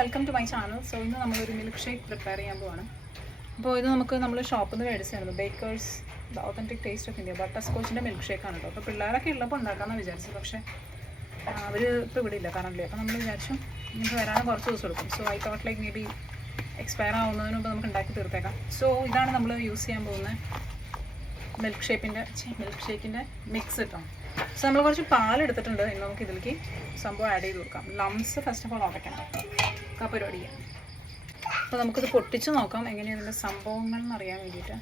Welcome to my channel. So ഇന്ന് നമ്മളൊരു milk shake prepare ചെയ്യാൻ പോവാണ്. അപ്പോൾ ഇത് നമ്മൾ ഷോപ്പിൽ നിന്ന് മേടിച്ചായിരുന്നു. Bakers the authentic taste of India butter സ്കോച്ചിൻ്റെ മിൽക്ക് ഷേക്കാണ് കേട്ടോ. അപ്പോൾ പിള്ളേരൊക്കെ ഉള്ളപ്പോൾ ഉണ്ടാക്കാമെന്ന് വിചാരിച്ചു. പക്ഷേ അവർ ഇപ്പോൾ ഇവിടെ ഇല്ല, കാരണമില്ല. അപ്പോൾ നമ്മൾ വിചാരിച്ചു നമുക്ക് വരാൻ കുറച്ച് ദിവസം എടുക്കും. So I thought like maybe expire ആവുന്നതിന് മുമ്പ് നമുക്ക് ഉണ്ടാക്കി തീർത്തേക്കാം. സോ ഇതാണ് നമ്മൾ യൂസ് ചെയ്യാൻ പോകുന്ന മിൽക്ക് ഷേക്കിൻ്റെ മിക്സ് കിട്ടാം. സോ നമ്മൾ കുറച്ച് പാലെടുത്തിട്ടുണ്ട്. ഇന്ന് നമുക്ക് ഇതിലേക്ക് സംഭവം ആഡ് ചെയ്ത് കൊടുക്കാം. ലംസ് ഫസ്റ്റ് ഓഫ് ഓൾ ഉടയ്ക്കണം, ആ പരിപാടി ചെയ്യാം. അപ്പോൾ നമുക്കിത് പൊട്ടിച്ച് നോക്കാം എങ്ങനെയാണ് ഇതിൻ്റെ സംഭവങ്ങൾ എന്നറിയാൻ വേണ്ടിയിട്ട്.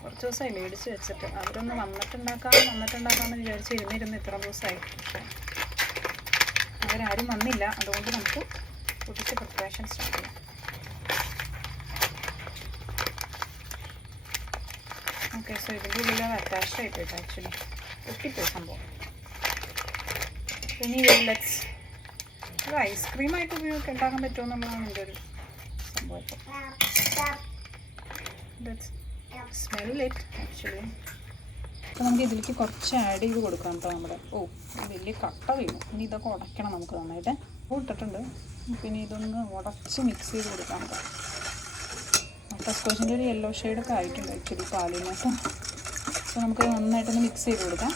കുറച്ച് ദിവസമായി മേടിച്ച് വെച്ചിട്ട് അവരൊന്ന് വന്നിട്ടുണ്ടാക്കാമെന്ന് വിചാരിച്ച് ഇരുന്നിരുന്ന് ഇത്ര ദിവസമായി. പക്ഷേ അവരാരും വന്നില്ല. അതുകൊണ്ട് നമുക്ക് പൊട്ടിച്ച് പ്രിപ്പറേഷൻ സ്റ്റാർട്ട് ചെയ്യാം. ഓക്കെ, സോ ഇതിൻ്റെ ഉള്ളിൽ അറ്റാച്ച്ഡ് ആയിപ്പോയിട്ട് ആക്ച്വലി പൊട്ടിപ്പോയി സംഭവം. ഇനി ലെറ്റ്സ് ഇത് ഐസ്ക്രീമായിട്ട് ഉണ്ടാക്കാൻ പറ്റുമോ എന്നുള്ളതാണ് എൻ്റെ ഒരു സംഭവം. Smell it actually. അപ്പോൾ നമുക്ക് ഇതിലേക്ക് കുറച്ച് ആഡ് ചെയ്ത് കൊടുക്കാം കേട്ടോ. നമ്മുടെ വലിയ കട്ട വീണു. ഇനി ഇതൊക്കെ ഉടയ്ക്കണം നമുക്ക് നന്നായിട്ട്. ഇട്ടിട്ടുണ്ട്. പിന്നെ ഇതൊന്ന് ഉടച്ച് മിക്സ് ചെയ്ത് കൊടുക്കാം കേട്ടോ. ബട്ടർ സ്കോച്ചിൻ്റെ ഒരു യെല്ലോ ഷെയ്ഡൊക്കെ ആയിട്ടുണ്ട് ആക്ച്വലി പാലിനൊക്കെ. സോ നമുക്ക് നന്നായിട്ടൊന്ന് മിക്സ് ചെയ്ത് കൊടുക്കാം.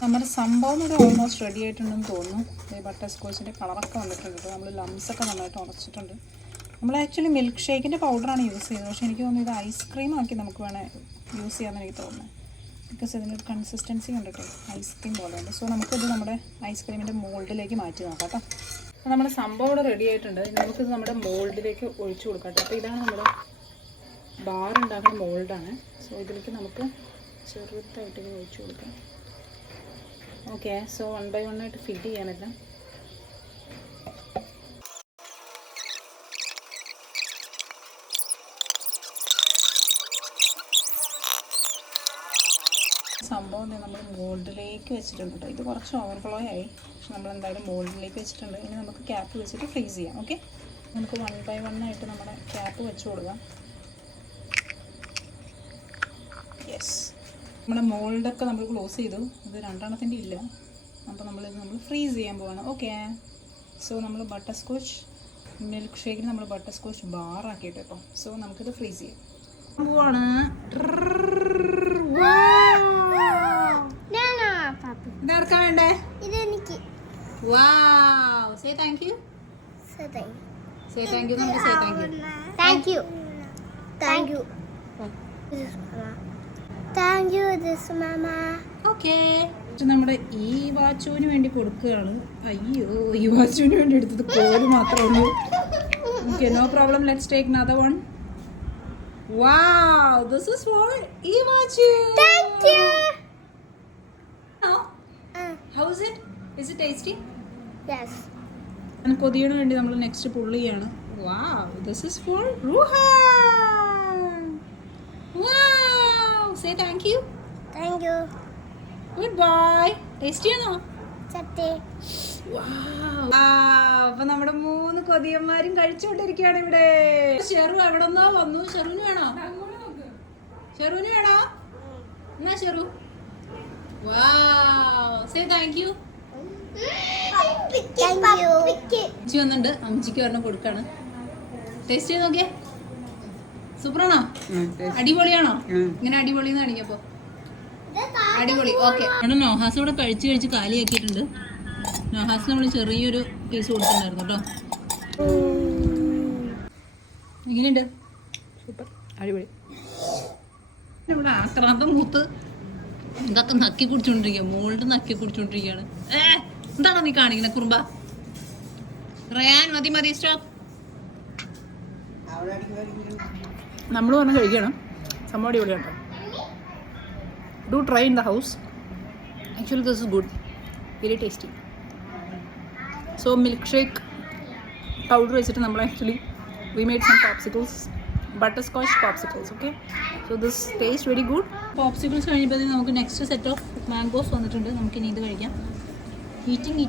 നമ്മുടെ സംഭവം ഇവിടെ ഓൾമോസ്റ്റ് റെഡി ആയിട്ടുണ്ടെന്ന് തോന്നുന്നു. ഈ ബട്ടർ സ്കോച്ചിൻ്റെ കളറൊക്കെ വന്നിട്ടുണ്ട്. നമ്മൾ ലംസൊക്കെ നന്നായിട്ട് ഉടച്ചിട്ടുണ്ട്. നമ്മൾ ആക്ച്വലി മിൽക്ക് ഷേക്കിൻ്റെ പൗഡറാണ് യൂസ് ചെയ്തത്. പക്ഷേ എനിക്ക് തോന്നുന്നു ഇത് ഐസ്ക്രീം ആക്കി നമുക്ക് വേണേൽ യൂസ് ചെയ്യാമെന്ന് എനിക്ക് തോന്നുന്നത്. ബിക്കോസ് ഇതിനൊരു കൺസിസ്റ്റൻസി കണ്ടിട്ട് ഐസ്ക്രീം പോലെ ഉണ്ട്. സോ നമുക്കിത് നമ്മുടെ ഐസ്ക്രീമിൻ്റെ മോൾഡിലേക്ക് മാറ്റി നോക്കാം കേട്ടോ. അപ്പോൾ നമ്മുടെ സംഭവം ഇവിടെ റെഡി ആയിട്ടുണ്ട്. ഇനി നമുക്കിത് നമ്മുടെ മോൾഡിലേക്ക് ഒഴിച്ചു കൊടുക്കാം കേട്ടോ. അപ്പോൾ ഇതാണ് നമ്മുടെ ബാർ ഉണ്ടാക്കുന്ന മോൾഡാണ്. സോ ഇതിലേക്ക് നമുക്ക് ചെറുതായിട്ട് ഇത് ഒഴിച്ചു കൊടുക്കാം. ഓക്കെ, സോ 1 by 1 ആയിട്ട് ഫിറ്റ് ചെയ്യാനെല്ലാം. സംഭവം നമ്മൾ മോൾഡിലേക്ക് വെച്ചിട്ടുണ്ട് കേട്ടോ. ഇത് കുറച്ച് ഓവർഫ്ലോ ആയി, പക്ഷെ നമ്മൾ എന്തായാലും മോൾഡിലേക്ക് വെച്ചിട്ടുണ്ട്. ഇനി നമുക്ക് ക്യാപ്പ് വെച്ചിട്ട് ഫ്രീസ് ചെയ്യാം. ഓക്കെ, നമുക്ക് 1 by 1 ആയിട്ട് നമ്മുടെ ക്യാപ്പ് വെച്ച് കൊടുക്കാം. യെസ്, നമ്മുടെ മോൾഡൊക്കെ നമ്മൾ ക്ലോസ് ചെയ്തു. ഇത് 2 ഇല്ല. അപ്പോൾ നമ്മൾ ഫ്രീസ് ചെയ്യാൻ പോവാണ്. ഓക്കെ, സോ നമ്മൾ ബട്ടർ സ്കോച്ച് മിൽക്ക് ഷേക്കിന് നമ്മൾ ബട്ടർ സ്കോച്ച് ബാർ ആക്കിയിട്ട് ഇപ്പോൾ. സോ നമുക്കിത് ഫ്രീസ് ചെയ്യാം പോവാണ്. ഇതാർക്കാ വേണ്ടേ? Wow, say thank you. Say thank you. നമുക്ക് say thank you. Thank you. Thank you. Thank you, this mama. Okay, നമ്മുടെ ഈ വാച്ചുവിന് വേണ്ടി കൊടുക്കുകയാണ്. അയ്യോ, ഈ വാച്ചുവിന് വേണ്ടി എടുത്തത് കോല് മാത്രമേ ഉള്ളൂ. Okay, no problem. Let's take another one. Wow, this is for ഈ watch. Thank you. How is it? Is it tasty? Yes. And കൊതിയന് വേണ്ടി നമ്മൾ നെക്സ്റ്റ് പുള്ള് ചെയ്യാണ്. Wow, this is for Ruhan. Wow, say thank you. Thank you. Goodbye. Tasty ആണോ? Chatti. Wow. അപ്പോൾ നമ്മുടെ 3 കൊതിയന്മാരും കഴിച്ചുകൊണ്ടിരിക്കുകയാണ് ഇവിടെ. ഷെറു എവിടെ നിന്നോ വന്നു. ഷെറുവിന് വേണോ? എന്നാ Sheru. Wow, say thank you. Thank you. അമ്മച്ചി വന്നിട്ടുണ്ട്. അമ്മച്ചിക്ക് ഒരെണ്ണം കൊടുക്കാണ്. ടേസ്റ്റ് ചെയ്ത് നോക്കിയേ. സൂപ്പറാണോ? അടിപൊളിയാണോ? ഇങ്ങനെ അടിപൊളി എന്ന് കാണിക്കപ്പോ അടിപൊളി. ഓക്കെ, അവിടെ നോഹാസ് കൂടെ കഴിച്ച് കാലിയാക്കിയിട്ടുണ്ട്. നോഹാസ് നമ്മൾ ചെറിയൊരു പീസ് കൊടുത്തിട്ടുണ്ടായിരുന്നു കേട്ടോ. എങ്ങനെയുണ്ട്? സൂപ്പർ, അടിപൊളി. ഇവിടെ ആക്രാന്തം മൂത്ത് ഇതൊക്കെ നക്കി കുടിച്ചോണ്ടിരിക്കുക. മോൾഡ് നക്കി കുടിച്ചോണ്ടിരിക്കുകയാണ്. എന്താണോ നീ കാണിക്കുന്നത് കുറുമ്പ? റയാൻ, മതി സ്റ്റോപ്പ്. നമ്മൾ പറഞ്ഞ് കഴിക്കണം. സംഭവം അടിപൊളിയാണ്. Do try in the house. Actually this is good, very tasty. So milk shake powder വെച്ചിട്ട് നമ്മൾ actually we made some popsicles, butterscotch popsicles. Okay, so this taste very good. Popsicles കഴിയുമ്പോഴത്തേക്ക് നമുക്ക് നെക്സ്റ്റ് സെറ്റ് ഓഫ് മാംഗോസ് വന്നിട്ടുണ്ട്. നമുക്കിനി ഇത് കഴിക്കാം. Eating